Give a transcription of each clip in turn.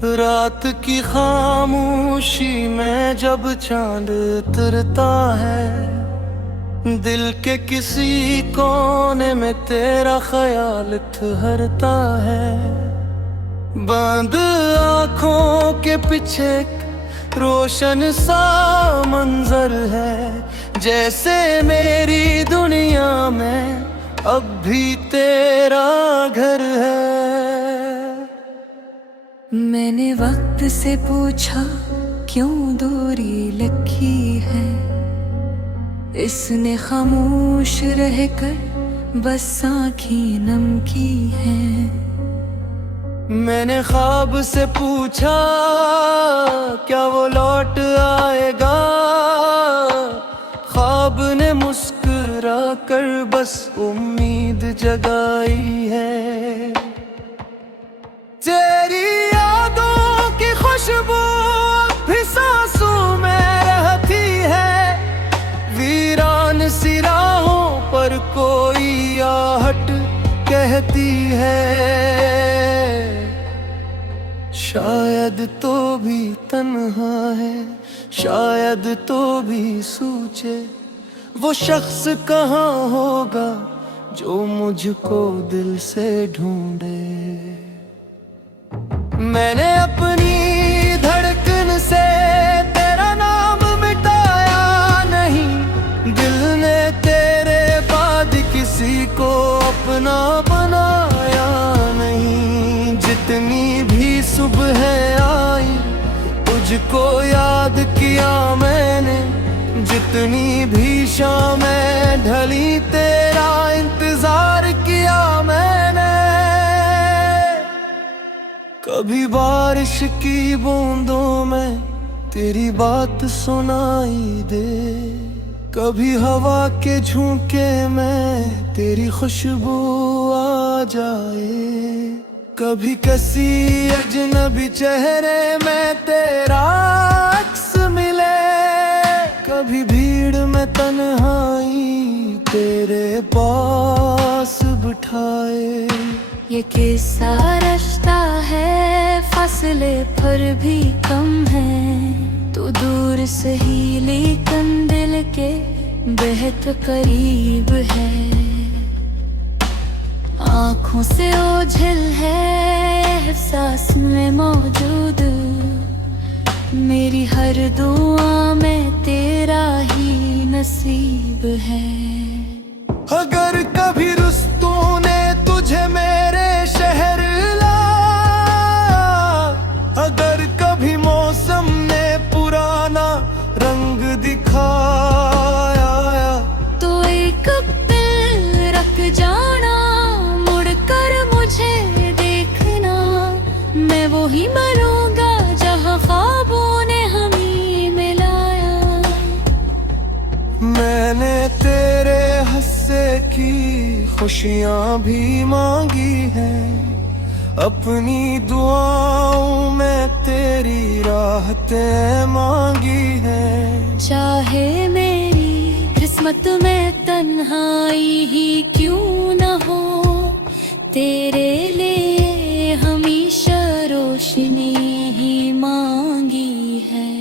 रात की खामोशी में जब चांद उतरता है, दिल के किसी कोने में तेरा ख्याल ठहरता है। बंद आँखों के पीछे रोशन सा मंजर है, जैसे मेरी दुनिया में अब भी तेरा घर है। मैंने वक्त से पूछा क्यों दूरी लगी है, इसने खामोश रहकर बस आँखें नम की है। मैंने ख्वाब से पूछा क्या वो लौट आएगा, ख्वाब ने मुस्कुरा कर बस उम्मीद जगाई है। तेरी यादों की खुशबू भी सांसों में रहती है, वीरान सी राहों पर कोई आहट कहती है। शायद तो भी तन्हा है, शायद तो भी सोचे वो शख्स कहाँ होगा जो मुझको दिल से ढूंढे। मैंने अपनी धड़कन से तेरा नाम मिटाया नहीं, दिल ने तेरे बाद किसी को अपना बनाया नहीं। जितनी भी सुबह आई तुझको याद किया मैंने, जितनी भी शामें ढली तेरा इंतजार किया मैंने। कभी बारिश की बूंदों में तेरी बात सुनाई दे, कभी हवा के झोंके में तेरी खुशबू आ जाए, कभी किसी अजनबी चेहरे में तेरा अक्स मिले, कभी भीड़ में तन्हाई तेरे पास बिठाए। ये किस्सा रास्ता है, फासले पर भी कम है, तू दूर से ही लेकिन दिल के बेहद करीब है। आँखों से ओझल है एहसास में मौजूद, मेरी हर दुआ में तेरा ही नसीब है। अगर कभी रुस्तों ने तुझे मेरे शहर लाया, अगर कभी मौसम ने पुराना रंग दिखाया, तो एक पल रख जाना, मुड़कर मुझे देखना, मैं वो ही मरूंगा जहाँ ख्वाबों ने हमें मिलाया। मैंने तेरे हंसे की खुशियाँ भी मांगी हैं, अपनी दुआओं में तेरी राहतें मांगी हैं। चाहे मेरी किस्मत में तन्हाई ही क्यों न हो, तेरे लिए हमेशा रोशनी ही मांगी है।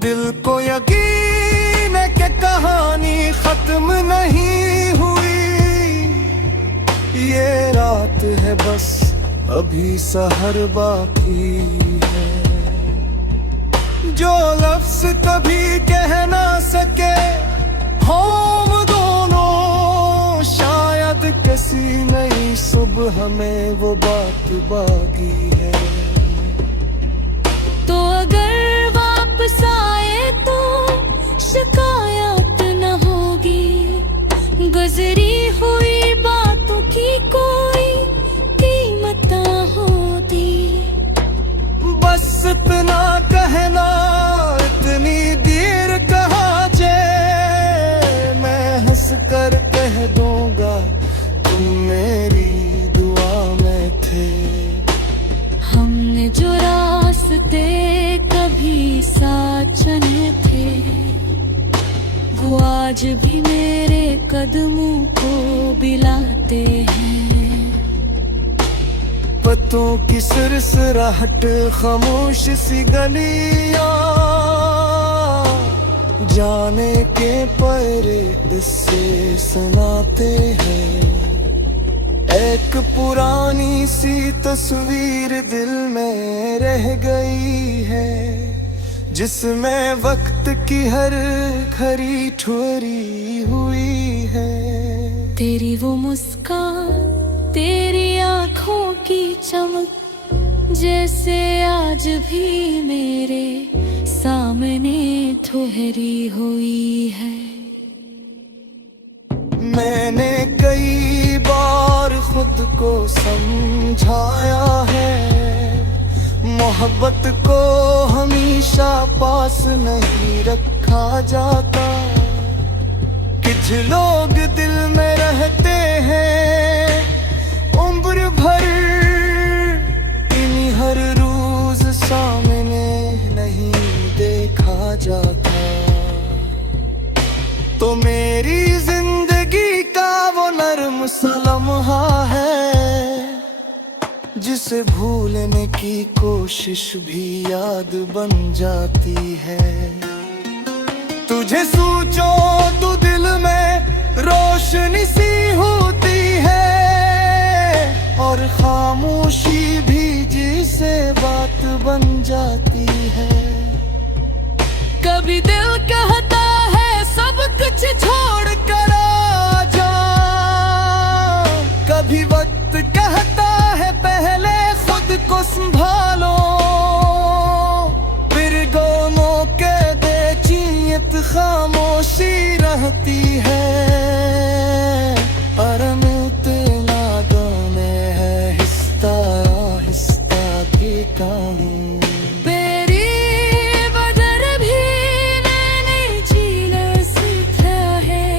दिल को यकीन है कि कहानी खत्म नहीं हुई, ये रात है बस अभी सहर बाकी है। जो लफ्ज कभी कह ना सके हम दोनों, शायद किसी नई सुबह में वो बात बाकी है। तो अगर वापस आए तो शिकायत न होगी, गुजरी हुई बातों की कोई कीमत न होती। बस इतना कहना, इतनी देर कहाँ जे, मैं हंस कर कह दूंगा तुम मेरी दुआ में थे। हमने जो रास्ते कभी साथ चले थे, वो आज भी मेरे कदमों को बिलाते हैं। गीतों की सुरसराहट खामोश सी गलियां, जाने के परे इससे सुनाते हैं। एक पुरानी सी तस्वीर दिल में रह गई है, जिसमें वक्त की हर घड़ी ठुहरी हुई है। तेरी वो मुस्कान, तेरी आँखों की चमक, जैसे आज भी मेरे सामने ठुहरी हुई है। मैंने कई बार खुद को समझाया है, मोहब्बत को हमेशा पास नहीं रखा जाता। कुछ लोग दिल में रहते हैं उम्र भर, इन्हीं हर रोज सामने नहीं देखा जाता। तो मेरी जिंदगी का वो नर्म सा लम्हा है, जिसे भूलने की कोशिश भी याद बन जाती है। तुझे सोचो तो दिल में रोशनी सी होती है, और खामोशी भी जिसे बात बन जाती है। कभी दिल कहता है सब कुछ छोड़ कर आ जा, कभी वक्त कहता है पहले खुद को संभालो। फिर दोनों के बेचियत खामोशी रहती है, और मिलना दोने है हिस्सा हिस्सा की कहानी। मेरी बदर भी नैने झील सीखा है,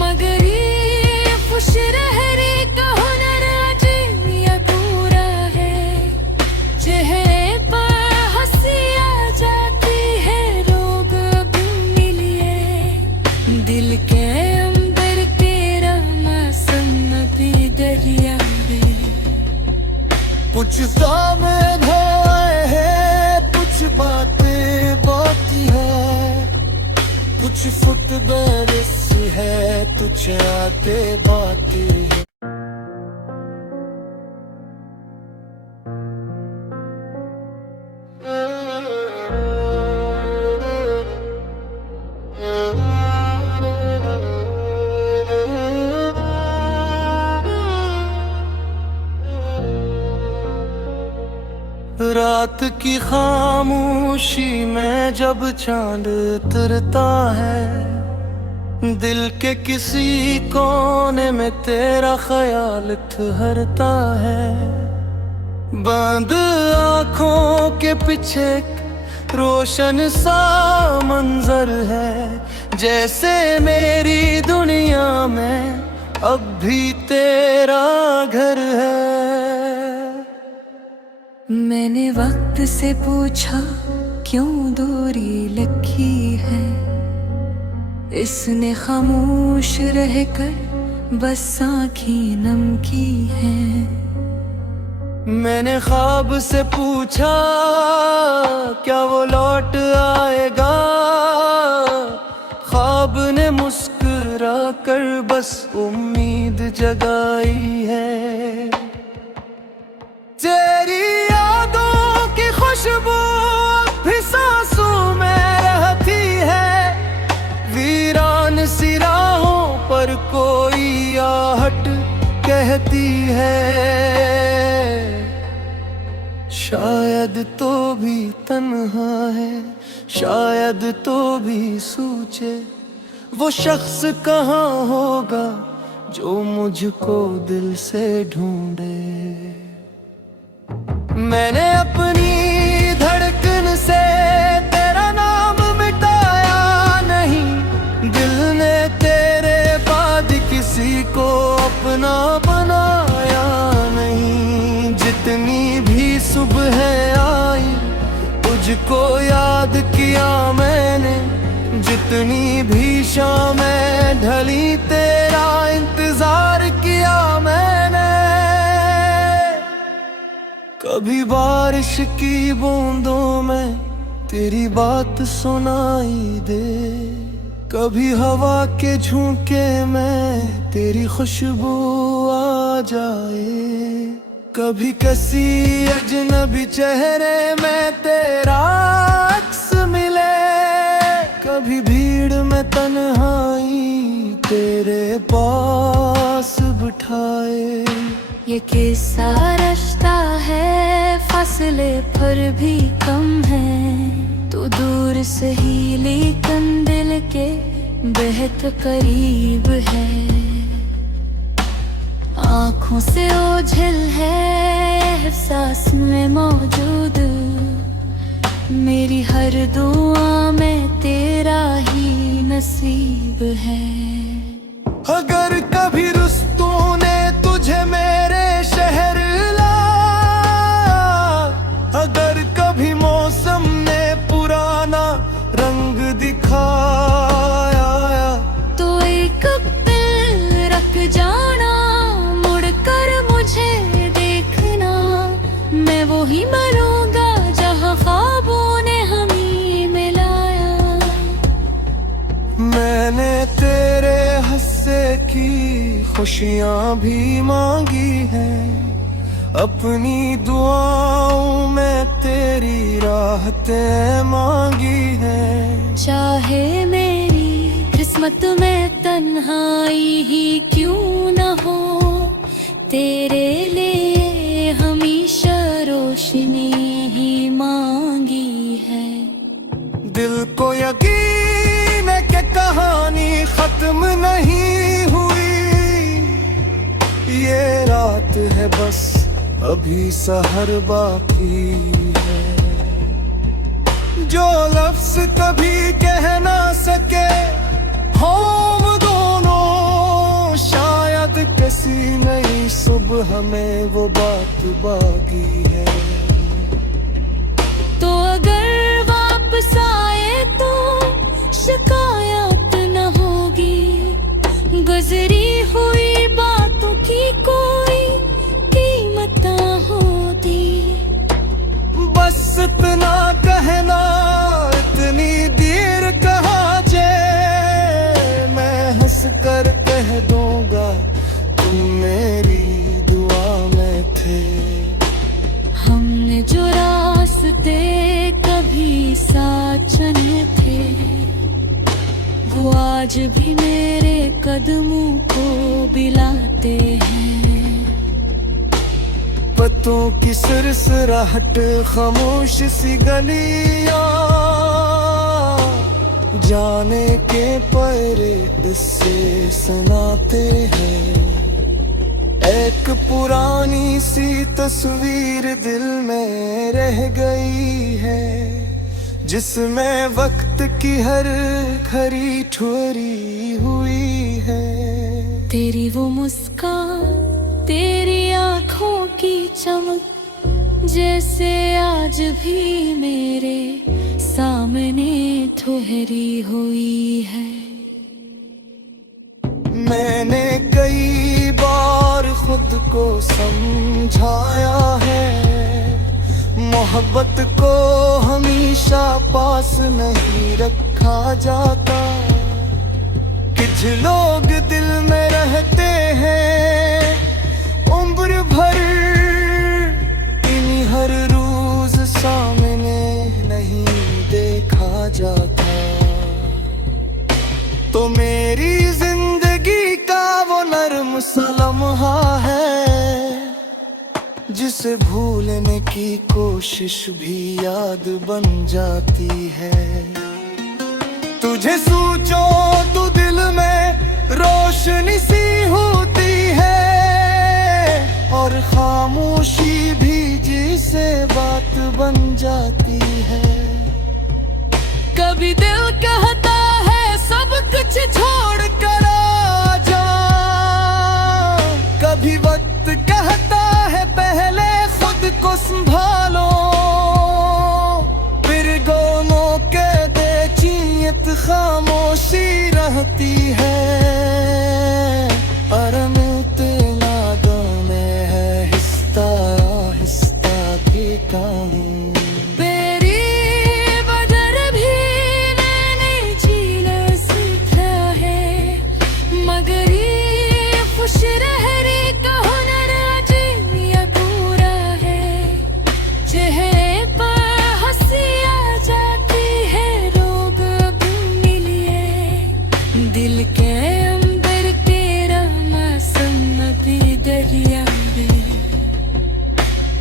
मगर ये खुश रहने का हुनर अजीब पूरा है। चेहरे पर हंसी आ जाती है, रोग अपने लिए दिल के अंदर तेरा मौसम भी दरिया में। कुछ दामन है, कुछ बातें बाकी है, कुछ फुट बरस है, कुछ आते बातें है। रात की खामोशी में जब चांद उतरता है, दिल के किसी कोने में तेरा ख्याल ठहरता है। बंद आँखों के पीछे रोशन सा मंजर है, जैसे मेरी दुनिया में अब भी तेरा घर है। मैंने वक्त से पूछा क्यों दूरी लगी है, इसने खामोश रहकर बस आँखें नम की हैं। मैंने ख्वाब से पूछा क्या वो लौट आएगा, ख्वाब ने मुस्कुरा कर बस उम्मीद जगाई है। तेरी यादों की खुशबू भी सांसों में रहती है, वीरान सी राहों पर कोई आहट कहती है। शायद तो भी तन्हा है, शायद तो भी सोचे वो शख्स कहाँ होगा जो मुझको दिल से ढूंढे। मैंने अपनी धड़कन से तेरा नाम मिटाया नहीं, दिल ने तेरे बाद किसी को अपना बनाया नहीं। जितनी भी सुबह आई तुझको याद किया मैंने, जितनी भी शामें ढली तेरा इंतजार किया मैंने। कभी बारिश की बूंदों में तेरी बात सुनाई दे, कभी हवा के झोंके में तेरी खुशबू आ जाए, कभी किसी अजनबी चेहरे में तेरा अक्स मिले, कभी भीड़ में तन्हाई तेरे पास बिठाए। ये कैसा रास्ता है, फासले पर भी कम है, तू दूर से ही लेकिन दिल के बेहद करीब है। आँखों से ओझल है एहसास में मौजूद, मेरी हर दुआ में तेरा ही नसीब है। अगर कभी रुस्तों ने तुझे मेरे शहर लाया, अगर कभी मौसम ने पुराना रंग दिखाया, तो एक पल रख जाना, मुड़कर मुझे देखना, मैं वो ही बनूंगा जहाँ ख्वाबों ने हमें मिलाया। मैंने तेरे हंसे की खुशियाँ भी मांगी हैं, अपनी दुआओं में तेरी राहतें मांगी हैं। चाहे मेरी किस्मत में तन्हाई ही क्यों न हो, तेरे लिए हमेशा रोशनी ही मांगी है। दिल को यकीन है कि कहानी खत्म नहीं हुई, ये रात है बस अभी सहर बाकी है। जो लफ्ज कभी कह ना सके हम दोनों, शायद किसी नई सुबह में वो बात बाकी है। तो अगर वापस आए तो शिकायत न होगी, गुजरी हुई बातों की कोई कीमत न होती। बस इतना कहना, इतनी देर कहाँ जे, मैं हंस कर कह दूंगा तुम मेरी दुआ में थे। हमने जो रास्ते कभी साथ चले थे, वो आज भी मेरे कदमों को बिलाते हैं। पत्तों की सिरसिराहट, खामोश सी गलियां, जाने के परे किस्से सुनाते हैं। एक पुरानी सी तस्वीर दिल में रह गई है, जिसमें वक्त की हर घड़ी ठुरी हुई है। तेरी वो मुस्कान, तेरी आँखों की चमक, जैसे आज भी मेरे सामने ठहरी हुई है। मैंने कई बार खुद को समझाया है, मोहब्बत को हमेशा पास नहीं रखा जाता। कुछ लोग दिल में रहते हैं उम्र भर, इन्हीं हर रोज सामने नहीं देखा जाता। तो मेरी जिंदगी का वो नर्म सा लम्हा है, जिसे भूलने की कोशिश भी याद बन जाती है। तुझे सोचो तो दिल में रोशनी सी होती है, और खामोशी भी जिसे बात बन जाती है। कभी दिल कहता है सब कुछ छोड़ कर आ जा, कभी वक्त कहता है पहले खुद को संभालो, फिर दोनों के बेचियत खामोशी रहती है। अरम तेना दमे है हिस्ता हिस्ता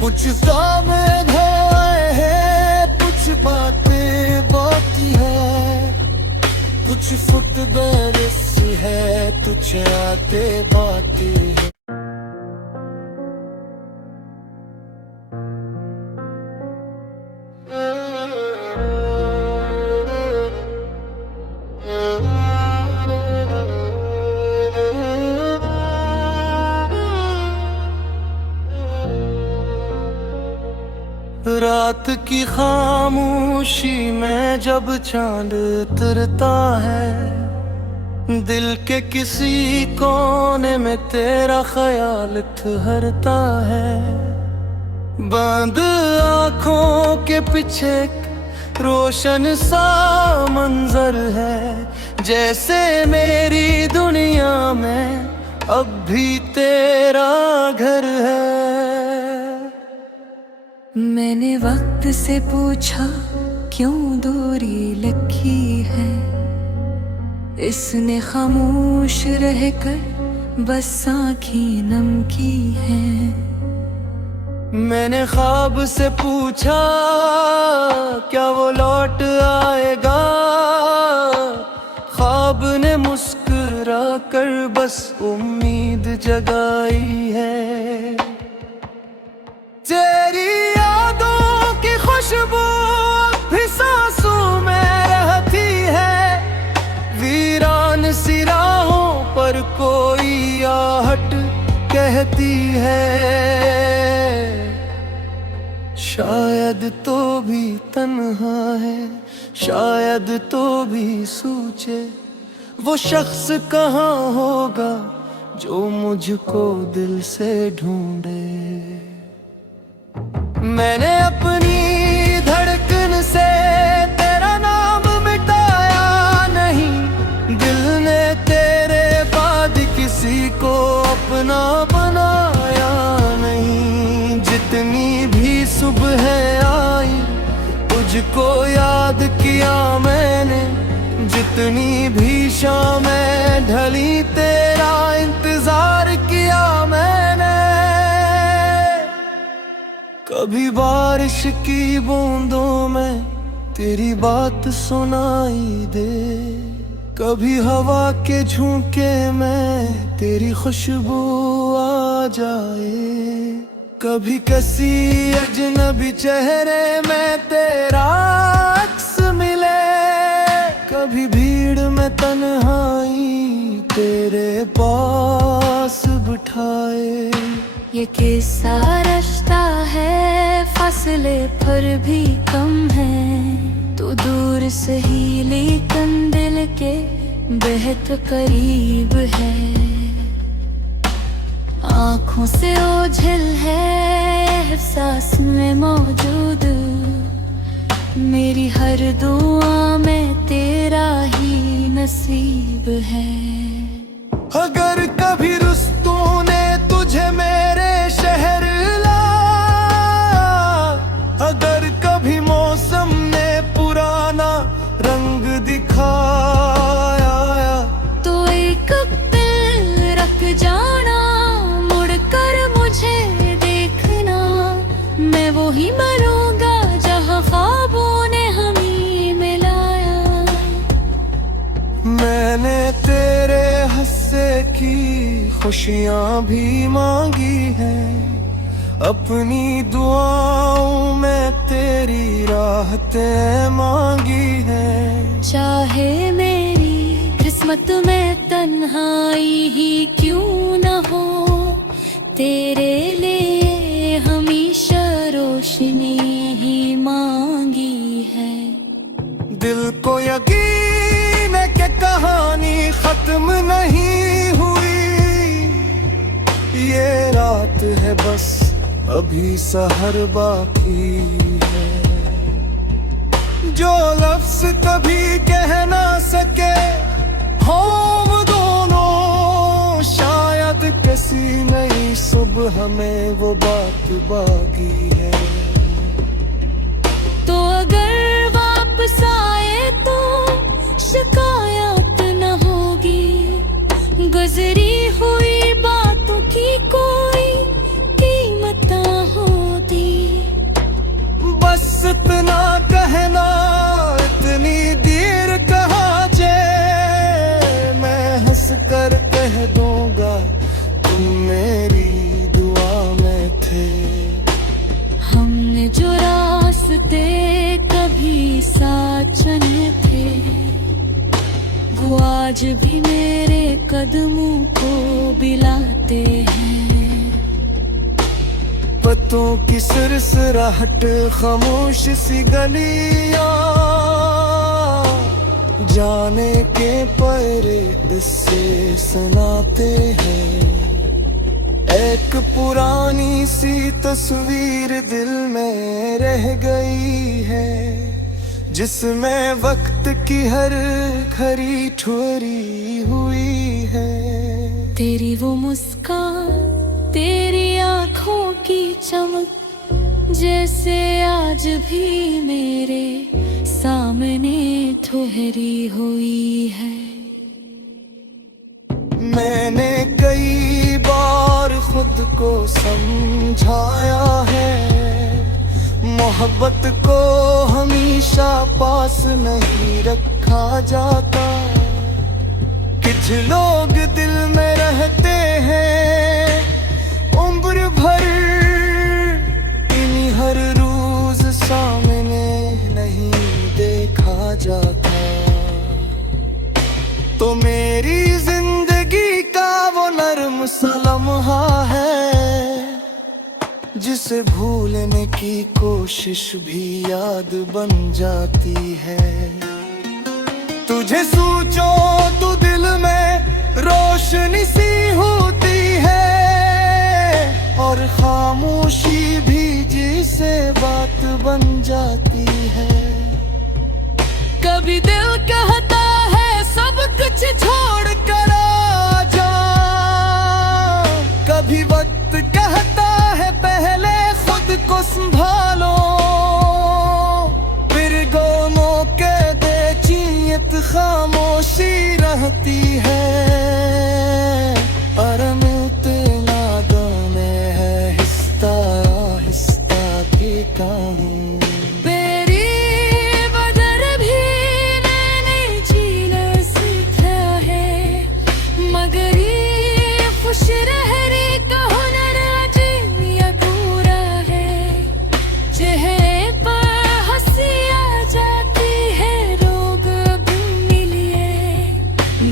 कुछ सामने धोए हैं, कुछ बातें बाकी है, कुछ फुट बरस है, कुछ आते बातें है। रात की खामोशी में जब चांद उतरता है, दिल के किसी कोने में तेरा ख्याल ठहरता है। बंद आँखों के पीछे रोशन सा मंजर है, जैसे मेरी दुनिया में अब भी तेरा घर है। मैंने वक्त से पूछा क्यों दूरी लगी है, इसने खामोश रहकर बस आँखें नम की है। मैंने ख्वाब से पूछा क्या वो लौट आएगा, ख्वाब ने मुस्कुरा कर बस उम्मीद जगाई है। तेरी यादों की खुशबू भी सांसों में रहती है, वीरान सी राहों पर कोई आहट कहती है। शायद तो भी तन्हा है, शायद तो भी सोचे वो शख्स कहाँ होगा जो मुझको दिल से ढूंढे। मैंने अपनी धड़कन से तेरा नाम मिटाया नहीं, दिल ने तेरे बाद किसी को अपना बनाया नहीं। जितनी भी सुबह आई तुझको याद किया मैंने, जितनी भी शामें ढली तेरा इंतजार किया मैंने। कभी बारिश की बूंदों में तेरी बात सुनाई दे, कभी हवा के झोंके में तेरी खुशबू आ जाए, कभी किसी अजनबी चेहरे में तेरा अक्स मिले, कभी भीड़ में तन्हाई तेरे पास बिठाए। ये कैसा रास्ता है, फासले पर भी कम है, तू दूर से ही लेकिन दिल के बेहद करीब है। आँखों से ओझल है एहसास में मौजूद, मेरी हर दुआ में तेरा ही नसीब है। अगर कभी रुस्तों ने तुझे मेरे शहर लाया, अगर कभी मौसम ने पुराना रंग दिखाया, तो एक पल रख जाना, मुड़कर मुझे देखना, मैं वो ही मरूंगा जहाँ ख्वाबों ने हमें मिलाया। मैंने तेरे हंसे की खुशियाँ भी मांगी हैं, अपनी दुआओं में तेरी राहतें मांगी हैं। चाहे मेरी किस्मत में तन्हाई ही क्यों न हो, तेरे लिए हमेशा रोशनी ही मांगी है। दिल को यकीन है कि कहानी खत्म नहीं हुई, ये रात है बस अभी सहर बाकी है। जो लफ्ज कभी कह ना सके हम दोनों, शायद किसी नई सुबह में वो बात बाकी है। तो अगर वापस आए तो शिकायत न होगी, गुजरी हुई बातों की कोई कीमत होती। गीतों की सुरसराहट, खामोश सी गलियां, जाने के परे इससे सुनाते हैं। एक पुरानी सी तस्वीर दिल में रह गई है, जिसमें वक्त की हर घड़ी ठुहरी हुई है। तेरी वो मुस्कान, तेरी आँखों की चमक, जैसे आज भी मेरे सामने ठुहरी हुई है। मैंने कई बार खुद को समझाया है, मोहब्बत को हमेशा पास नहीं रखा जाता। कुछ लोग दिल में रहते हैं उम्र भर, इन्हीं हर रोज सामने नहीं देखा जाता। तो मेरी जिंदगी का वो नर्म सा लम्हा है, जिसे भूलने की कोशिश भी याद बन जाती है। तुझे सोचो तो दिल में रोशनी सी होती है, और खामोशी भी जिसे बात बन जाती है। कभी दिल कहता है सब कुछ छोड़ कर आ जा, कभी वक्त कहता है पहले खुद को संभालो। फिर दोनों के बेचियत खामोशी रहती है, और मिलते नादों में है हिस्सा हिस्सा की कहानी।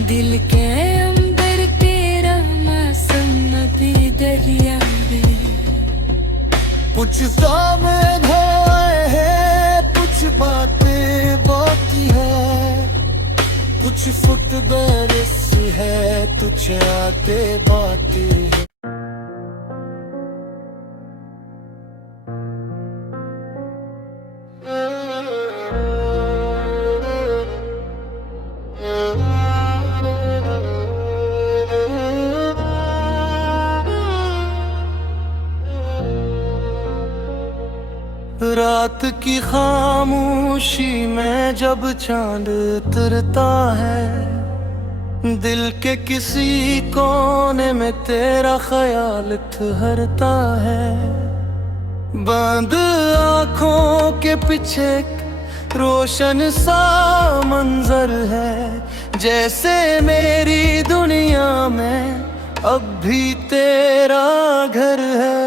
दिल के अंदर तेरा मासूम नबी दरिया में, कुछ दामन है, कुछ बातें बाकी है, कुछ फुट बरस है, तुझ आके बातें है। रात की खामोशी में जब चांद उतरता है, दिल के किसी कोने में तेरा ख्याल ठहरता है। बंद आँखों के पीछे रोशन सा मंजर है, जैसे मेरी दुनिया में अब भी तेरा घर है।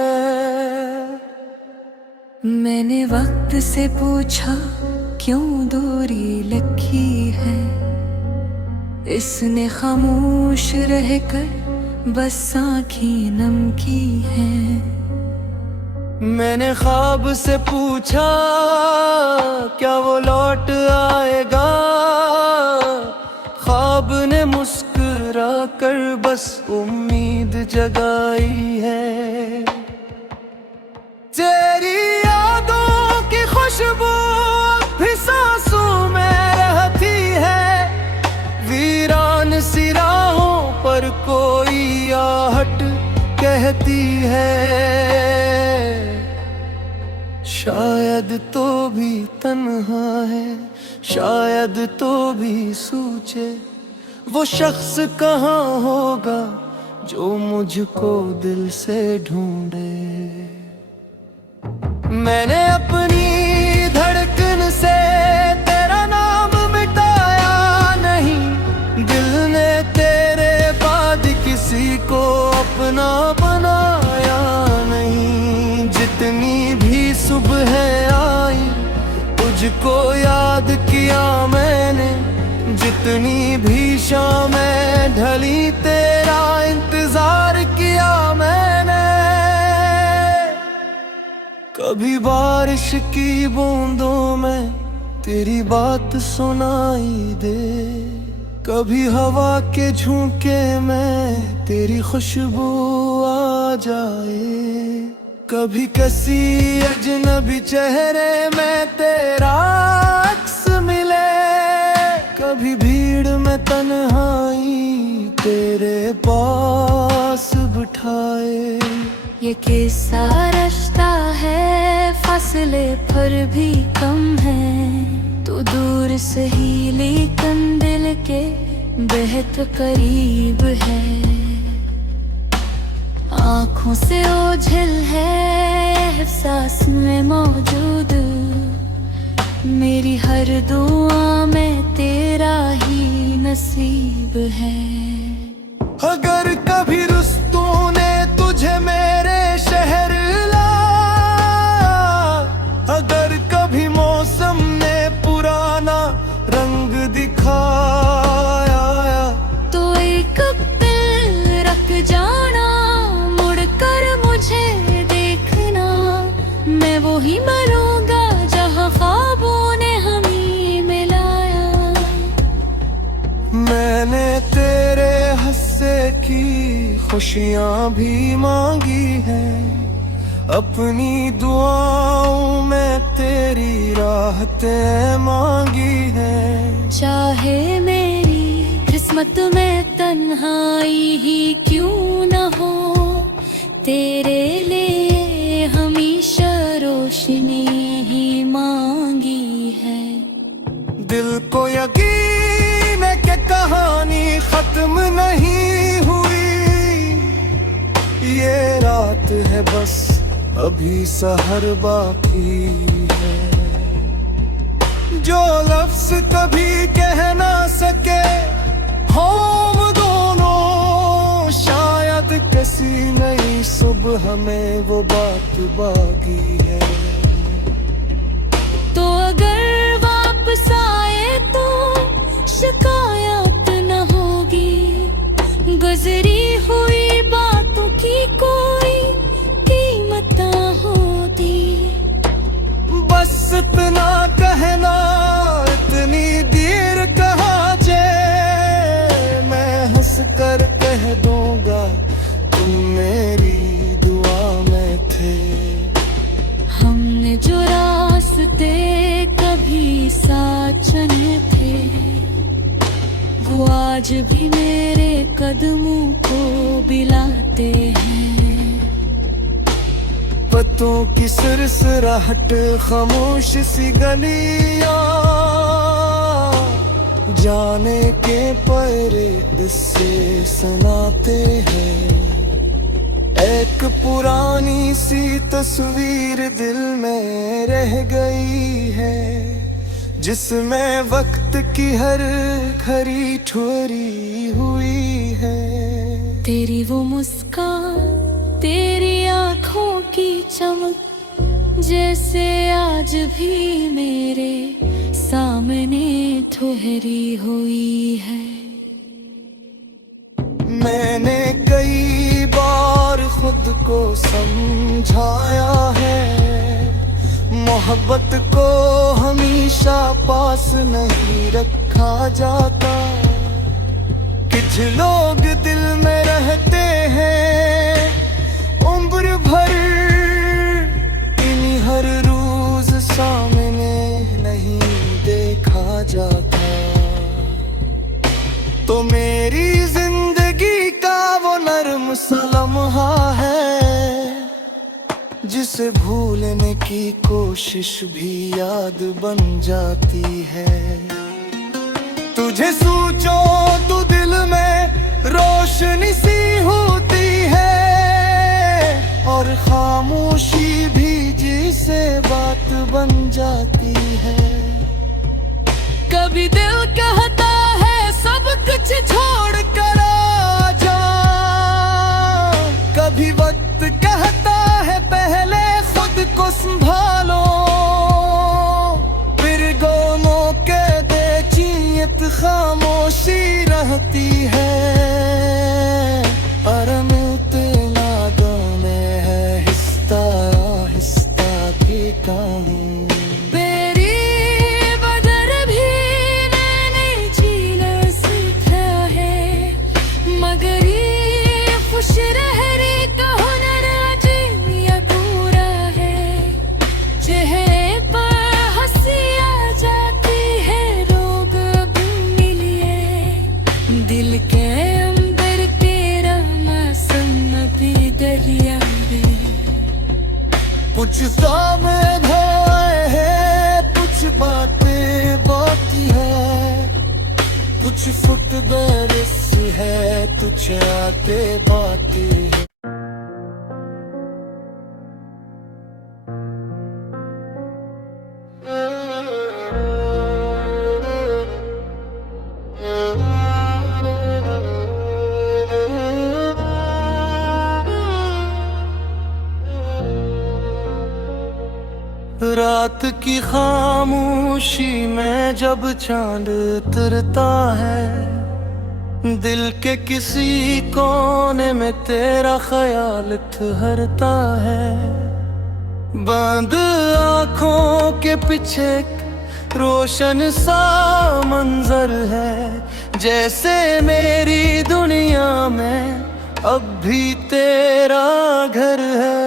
मैंने वक्त से पूछा क्यों दूरी लगी है, इसने खामोश रहकर बस आँखें नम की है। मैंने ख्वाब से पूछा क्या वो लौट आएगा, ख्वाब ने मुस्कुरा कर बस उम्मीद जगाई है। तेरी यादों की खुशबू भी सांसों में रहती है, वीरान सी राहों पर कोई आहट कहती है। शायद तो भी तन्हा है, शायद तो भी सोचे वो शख्स कहाँ होगा जो मुझको दिल से ढूंढे। मैंने अपनी धड़कन से तेरा नाम मिटाया नहीं, दिल ने तेरे बाद किसी को अपना बनाया नहीं। जितनी भी सुबह आई तुझको याद किया मैंने, जितनी भी शामें ढली तेरा इंतजार किया मैंने। कभी बारिश की बूंदों में तेरी बात सुनाई दे, कभी हवा के झोंके में तेरी खुशबू आ जाए, कभी किसी अजनबी चेहरे में तेरा अक्स मिले, कभी भीड़ में तन्हाई तेरे पास बिठाए। ये कैसा रास्ता है, फासले पर भी कम है, तू दूर से ही लेकिन दिल के बेहद करीब है। आँखों से ओझल है एहसास में मौजूद, मेरी हर दुआ में तेरा ही नसीब है। अगर कभी रुस्तों ने तुझे मेरे शहर लाया, अगर कभी मौसम ने पुराना रंग दिखाया, तो एक पल रख जाना, मुड़कर मुझे देखना, मैं वो ही मरूंगा जहाँ ख्वाबों ने हमें मिलाया। मैंने तेरे हंसने की खुशियाँ भी मांगी हैं, अपनी दुआओं में तेरी राहतें मांगी हैं। चाहे मेरी किस्मत में तन्हाई ही क्यों न हो, तेरे लिए हमेशा रोशनी ही मांगी है। दिल को यकीन है कि कहानी खत्म नहीं हुई, ये रात है बस अभी सहर बाकी है। जो लफ्ज कभी कह ना सके हम दोनों, शायद किसी नई सुबह में वो बात बाकी है। तो अगर वापस आए तो शिकायत न होगी, गुजरी हुई बातों की कोई कीमत न होती। बस इतना कहना, इतनी देर कहाँ जे, मैं हंस कर कह दूंगा तुम मेरी दुआ में थे। हमने जो रास्ते कभी साथ चले थे, वो आज भी मेरे कदमों को बिलाते हैं। पत्तों की सिरसिराहट, खामोश सी गलियां, जाने के परे किस्से सुनाते हैं। एक पुरानी सी तस्वीर दिल में रह गई है, जिसमें वक्त की हर घड़ी ठुरी हुई है। तेरी वो मुस्कान, तेरी आँखों की चमक, जैसे आज भी मेरे सामने ठहरी हुई है। मैंने कई बार खुद को समझाया है, मोहब्बत को हमेशा पास नहीं रखा जाता। कुछ लोग दिल में रहते हैं उम्र भर, इन्हीं हर रोज सामने नहीं देखा जाता। तो मेरी जिंदगी का वो नर्म सा लम्हा है, जिसे भूलने की कोशिश भी याद बन जाती है। तुझे सोचो तो दिल में रोशनी सी होती है, और खामोशी भी जिसे बात बन जाती है। कभी दिल कहता है सब कुछ छोड़ कर आ जा, कभी वक्त कहता है पहले खुद को संभालो, फिर दोनों के बेचियत खामोशी रहती है। अरम इतना दमे है हिस्ता हिस्ता कुछ काम धोए हैं, कुछ बातें बाकी है, कुछ फुटबॉल्स है, कुछ आते बातें है। रात की खामोशी में जब चांद उतरता है, दिल के किसी कोने में तेरा ख्याल ठहरता है। बंद आँखों के पीछे रोशन सा मंजर है, जैसे मेरी दुनिया में अब भी तेरा घर है।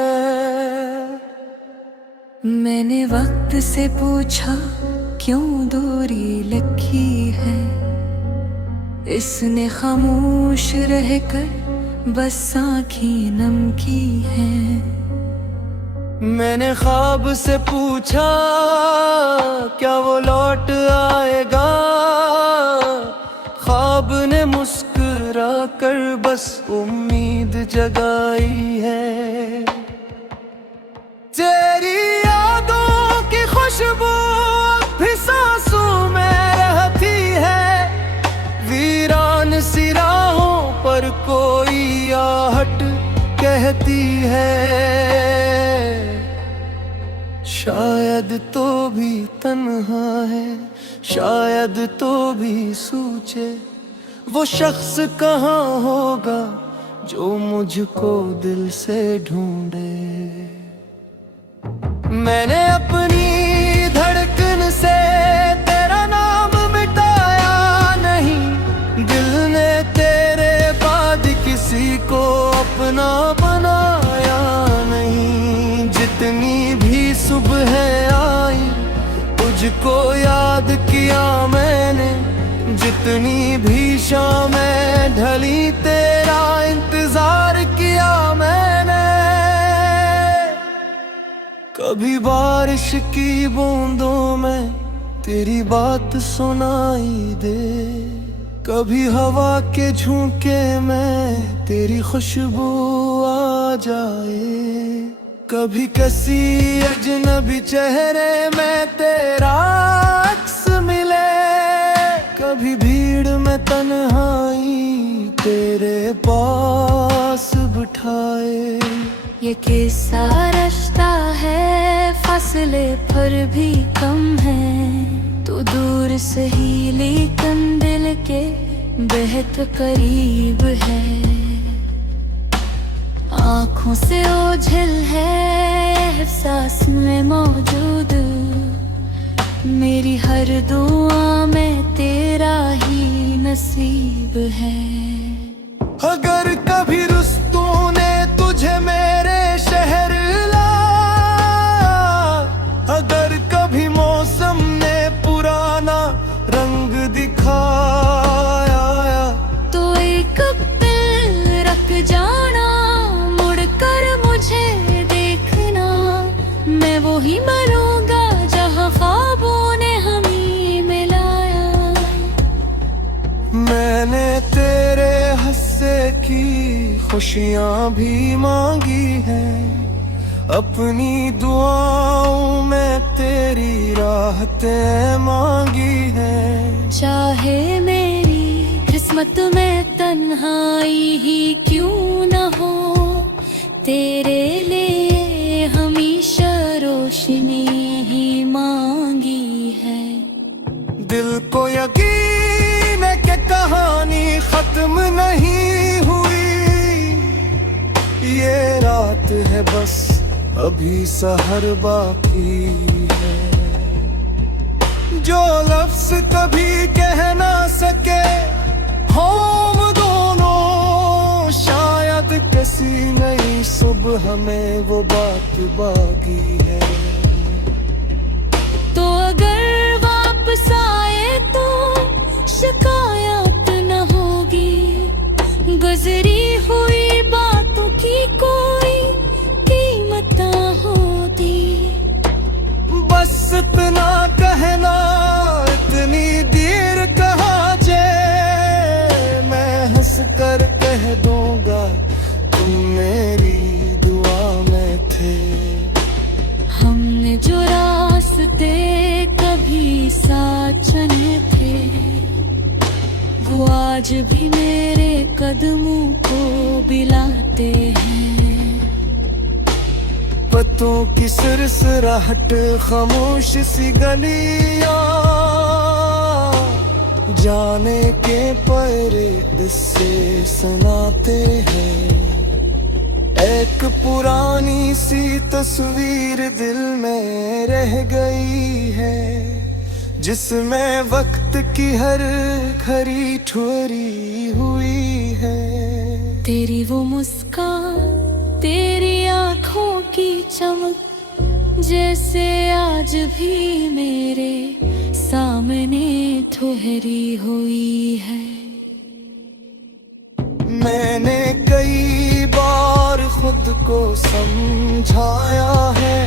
मैंने वक्त से पूछा क्यों दूरी लगी है, इसने खामोश रहकर बस आँखें नम की है। मैंने ख्वाब से पूछा क्या वो लौट आएगा, ख्वाब ने मुस्कुरा कर बस उम्मीद जगाई है। तेरी यादों की खुशबू भी सांसों में रहती है, वीरान सी राहों पर कोई आहट कहती है। शायद तो भी तन्हा है, शायद तो भी सोचे वो शख्स कहाँ होगा जो मुझको दिल से ढूंढे। मैंने अपनी धड़कन से तेरा नाम मिटाया नहीं, दिल ने तेरे बाद किसी को अपना बनाया नहीं। जितनी भी सुबह आई तुझको याद किया मैंने, जितनी भी शामें ढली तेरा इंतजार किया मैंने। कभी बारिश की बूंदों में तेरी बात सुनाई दे, कभी हवा के झोंके में तेरी खुशबू आ जाए, कभी किसी अजनबी चेहरे में तेरा अक्स मिले, कभी भीड़ में तन्हाई तेरे पास बिठाए। ये कैसा रास्ता है, फासले पर भी कम है, तू दूर से ही लेकिन दिल के बेहद करीब है। आँखों से ओझल है एहसास में मौजूद, मेरी हर दुआ में तेरा ही नसीब है। अगर कभी रुस्तों ने तुझे मेरे शहर लाया, अगर कभी मौसम ने पुराना रंग दिखाया, तो एक पल रख जाना, मुड़कर मुझे देखना, मैं वो ही मरूंगा जहाँ ख्वाबों ने हमें मिलाया। मैंने तेरे हंसने की खुशियाँ भी मांगी हैं, अपनी दुआओं में तेरी राहतें मांगी हैं। चाहे मेरी किस्मत में तन्हाई ही क्यों न हो, तेरे लिए हमेशा रोशनी ही मांगी है। दिल को यकीन है कि कहानी खत्म नहीं हुई, ये रात है बस अभी सहर बाकी है। जो लफ्ज कभी कह ना सके हम दोनों, शायद किसी नई सुबह में वो बात बाकी है। तो अगर वापस आए तो शिकायत न होगी, गुजरी हुई बातों की कोई कीमत ना होती। आज भी मेरे कदमों को बिलाते हैं। पत्तों की सरसराहट, खामोश सी गलियां, जाने के परे किस्से सुनाते हैं। एक पुरानी सी तस्वीर दिल में रह गई है, जिसमें वक्त की हर खरी ठुहरी हुई है। तेरी वो मुस्कान, तेरी आँखों की चमक, जैसे आज भी मेरे सामने ठुहरी हुई है। मैंने कई बार खुद को समझाया है,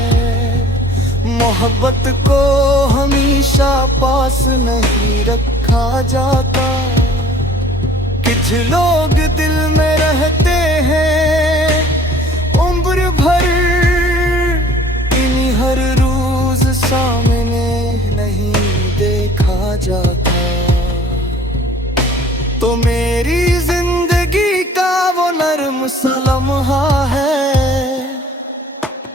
मोहब्बत को हमेशा पास नहीं रखा जाता। कुछ लोग दिल में रहते हैं उम्र भर, इन्हीं हर रोज सामने नहीं देखा जाता। तो मेरी जिंदगी का वो नर्म सा लम्हा है,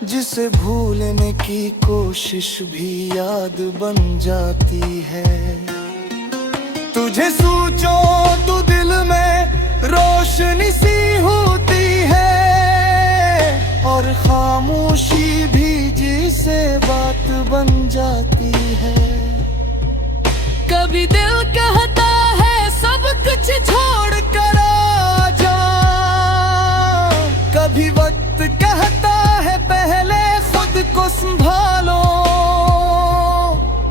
जिसे भूलने की कोशिश भी याद बन जाती है। तुझे सोचो तो दिल में रोशनी सी होती है, और खामोशी भी जिसे बात बन जाती है। कभी दिल कहता है सब कुछ छोड़ कर आ जा, कभी वक्त कहता है पहले खुद को संभालो।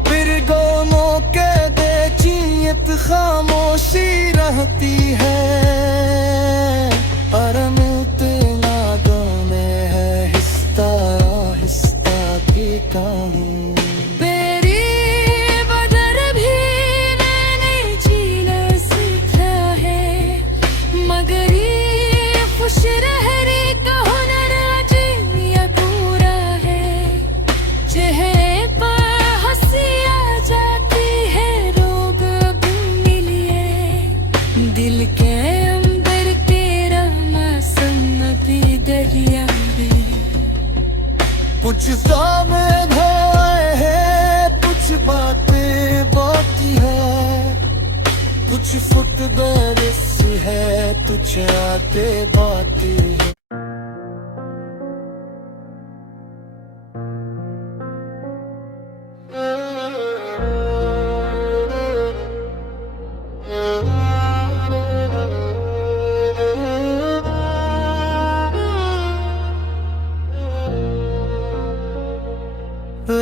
फिर दोनों के बेचियत खामोशी रहती है, और मिलते नादों में है हिस्सा हिस्सा की कहानी। दिल के अंदर तेरा मासूम नबी दरिया में, कुछ सामें धोए हैं, कुछ बातें बाकी है, कुछ फुट बरस है, कुछ आते बातें है।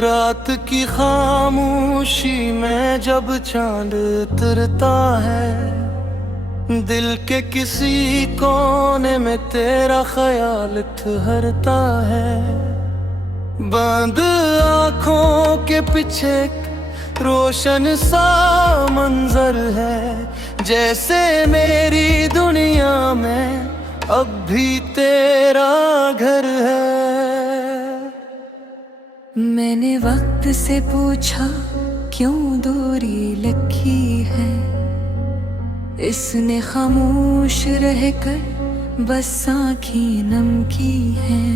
रात की खामोशी में जब चांद उतरता है, दिल के किसी कोने में तेरा ख्याल ठहरता है। बंद आँखों के पीछे रोशन सा मंजर है, जैसे मेरी दुनिया में अब भी तेरा घर है। मैंने वक्त से पूछा क्यों दूरी लगी है, इसने खामोश रहकर बस आँखें नम की है।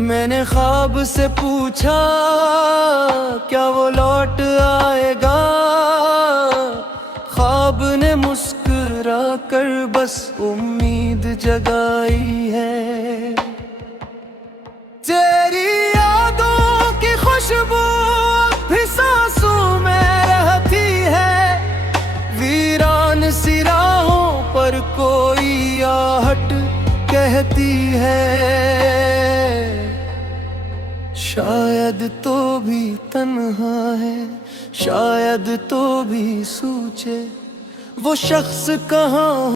मैंने ख्वाब से पूछा क्या वो लौट आएगा, ख्वाब ने मुस्कुरा कर बस उम्मीद जगाई है। तेरी यादों की खुशबू भी सांसों में रहती है, वीरान सी राहों पर कोई आहट कहती है। शायद तो भी तन्हा है, शायद तो भी सोचे वो शख्स कहाँ